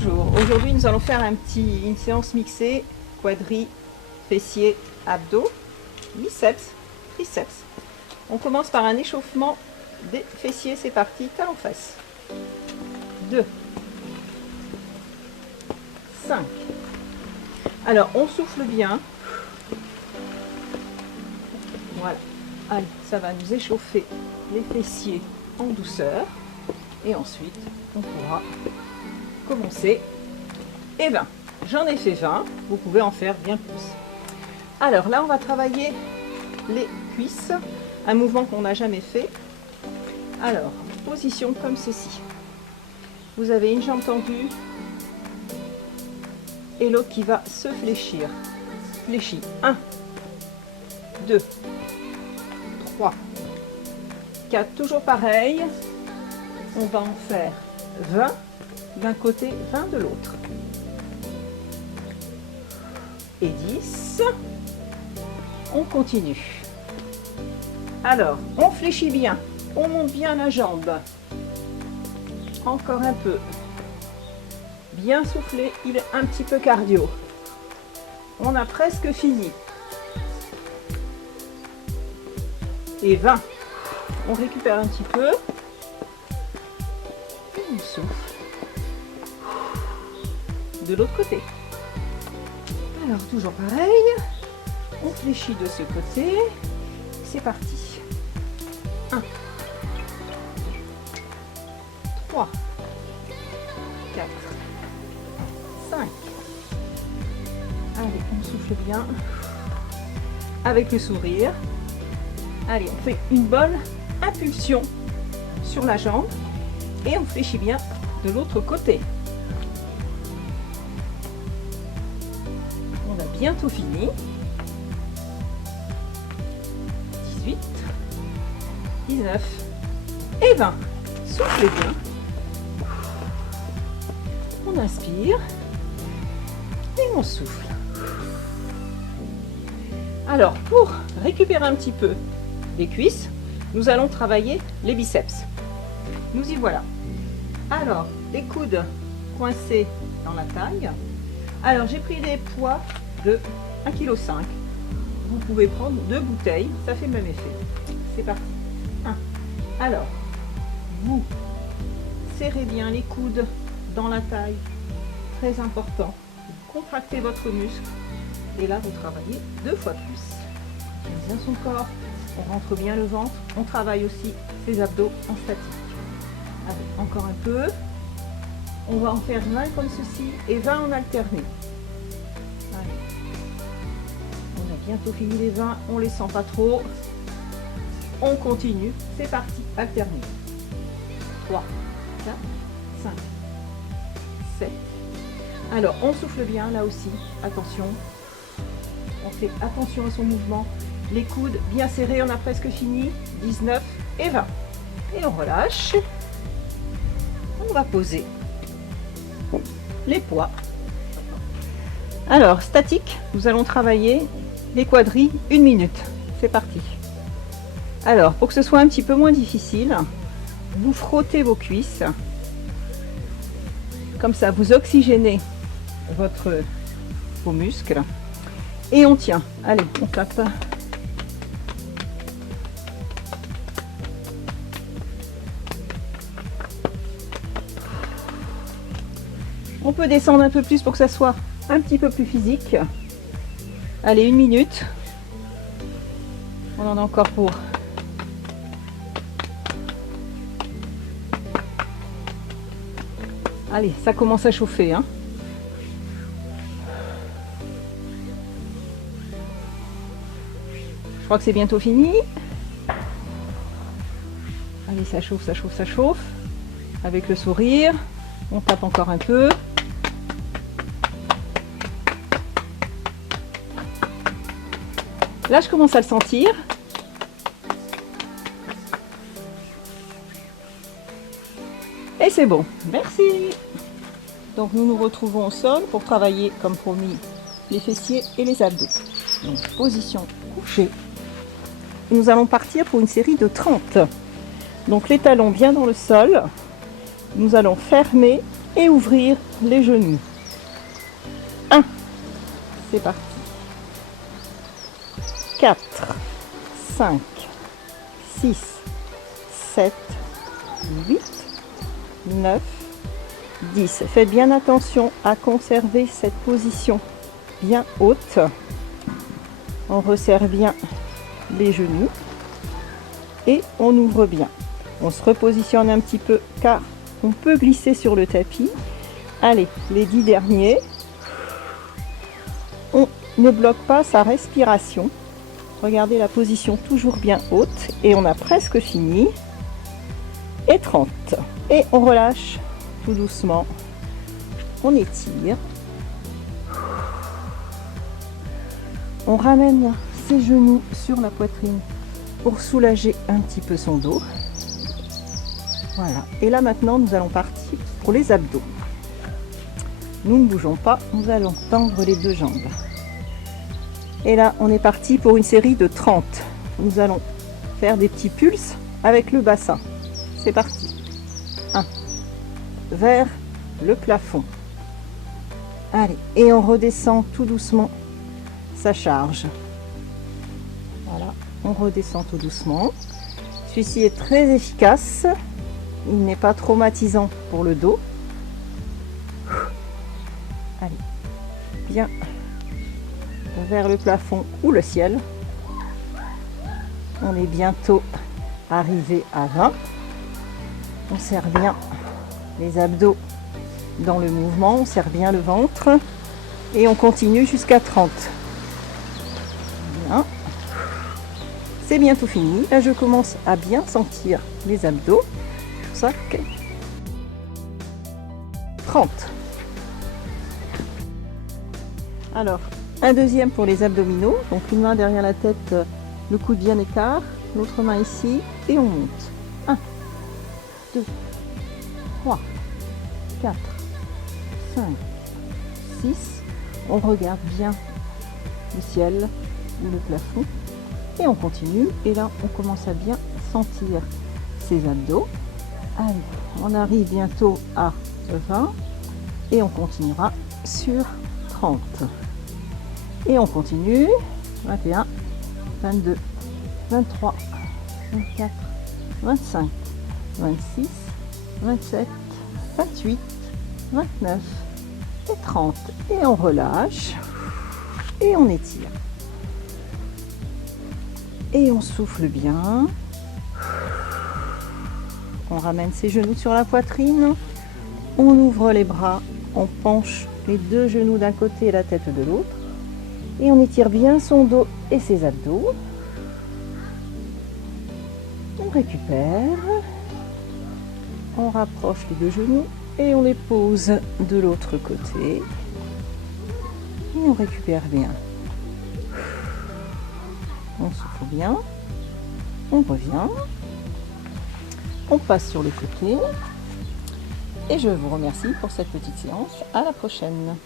Bonjour, aujourd'hui nous allons faire une séance mixée, quadri, fessiers, abdos, biceps, triceps. On commence par un échauffement des fessiers, c'est parti, talons fesses. 2, 5. Alors on souffle bien. Voilà, allez, ça va nous échauffer les fessiers en douceur. Et ensuite, on pourra commencer. Et 20. J'en ai fait 20, vous pouvez en faire bien plus. Alors là, on va travailler les cuisses, un mouvement qu'on n'a jamais fait. Alors, position comme ceci. Vous avez une jambe tendue et l'autre qui va se fléchir. Fléchis. 1, 2, 3, 4. Toujours pareil. On va en faire 20 d'un côté, 20 de l'autre. Et 10. On continue. Alors, on fléchit bien. On monte bien la jambe. Encore un peu. Bien soufflé. Il est un petit peu cardio. On a presque fini. Et 20. On récupère un petit peu. On souffle de l'autre côté. Alors toujours pareil, on fléchit de ce côté. C'est parti. 1, 3, 4, 5. Allez, on souffle bien avec le sourire. Allez, on fait une bonne impulsion sur la jambe. Et on fléchit bien de l'autre côté. On a bientôt fini. 18, 19 et 20. Soufflez bien. On inspire et on souffle. Alors, pour récupérer un petit peu les cuisses, nous allons travailler les biceps. Nous y voilà. Alors, les coudes coincés dans la taille. Alors, j'ai pris des poids de 1,5 kg. Vous pouvez prendre 2 bouteilles, ça fait le même effet. C'est parti. 1. Alors, vous serrez bien les coudes dans la taille. Très important. Vous contractez votre muscle. Et là, vous travaillez 2 fois plus. Bien son corps. On rentre bien le ventre. On travaille aussi ses abdos en statique. Allez, encore un peu. On va en faire 20 comme ceci et 20 en alterné. Allez. On a bientôt fini les 20, on les sent pas trop. On continue, c'est parti, alterné. 3, 4, 5, 7. Alors, on souffle bien là aussi, attention. On fait attention à son mouvement. Les coudes bien serrés, on a presque fini. 19 et 20. Et on relâche. On va poser les poids. Alors, statique, nous allons travailler les quadris 1 minute. C'est parti. Alors, pour que ce soit un petit peu moins difficile, vous frottez vos cuisses. Comme ça, vous oxygénez vos muscles. Et on tient. Allez, on tape. On peut descendre un peu plus pour que ça soit un petit peu plus physique. Allez, 1 minute. On en a encore pour. Allez, ça commence à chauffer, hein. Je crois que c'est bientôt fini. Allez, ça chauffe, ça chauffe, ça chauffe. Avec le sourire. On tape encore un peu. Là, je commence à le sentir. Et c'est bon. Merci. Donc, nous nous retrouvons au sol pour travailler, comme promis, les fessiers et les abdos. Donc, position couchée. Nous allons partir pour une série de 30. Donc, les talons bien dans le sol. Nous allons fermer et ouvrir les genoux. 1, c'est parti. 4, 5, 6, 7, 8, 9, 10. Faites bien attention à conserver cette position bien haute. On resserre bien les genoux et on ouvre bien. On se repositionne un petit peu car on peut glisser sur le tapis. Allez, les 10 derniers. On ne bloque pas sa respiration. Regardez la position toujours bien haute et on a presque fini. Et 30. Et on relâche tout doucement. On étire. On ramène ses genoux sur la poitrine pour soulager un petit peu son dos. Voilà. Et là maintenant, nous allons partir pour les abdos. Nous ne bougeons pas, nous allons tendre les deux jambes. Et là, on est parti pour une série de 30. Nous allons faire des petits pulses avec le bassin. C'est parti. 1. Vers le plafond. Allez, et on redescend tout doucement sa charge. Voilà, on redescend tout doucement. Celui-ci est très efficace. Il n'est pas traumatisant pour le dos. Allez, bien vers le plafond ou le ciel. On est bientôt arrivé à 20. On serre bien les abdos dans le mouvement, on serre bien le ventre et on continue jusqu'à 30. Bien. C'est bientôt fini. Là, je commence à bien sentir les abdos. C'est pour ça que 30. Alors, un deuxième pour les abdominaux. Donc, une main derrière la tête, le coude bien écart, l'autre main ici et on monte. 1, 2, 3, 4, 5, 6. On regarde bien le ciel ou le plafond et on continue. Et là, on commence à bien sentir ses abdos. Allez, on arrive bientôt à 20 et on continuera sur 30. Et on continue. 21, 22, 23, 24, 25, 26, 27, 28, 29 et 30. Et on relâche. Et on étire. Et on souffle bien. On ramène ses genoux sur la poitrine. On ouvre les bras. On penche les deux genoux d'un côté et la tête de l'autre. Et on étire bien son dos et ses abdos. On récupère. On rapproche les deux genoux et on les pose de l'autre côté. Et on récupère bien. On souffle bien. On revient. On passe sur les côtés. Et je vous remercie pour cette petite séance. À la prochaine.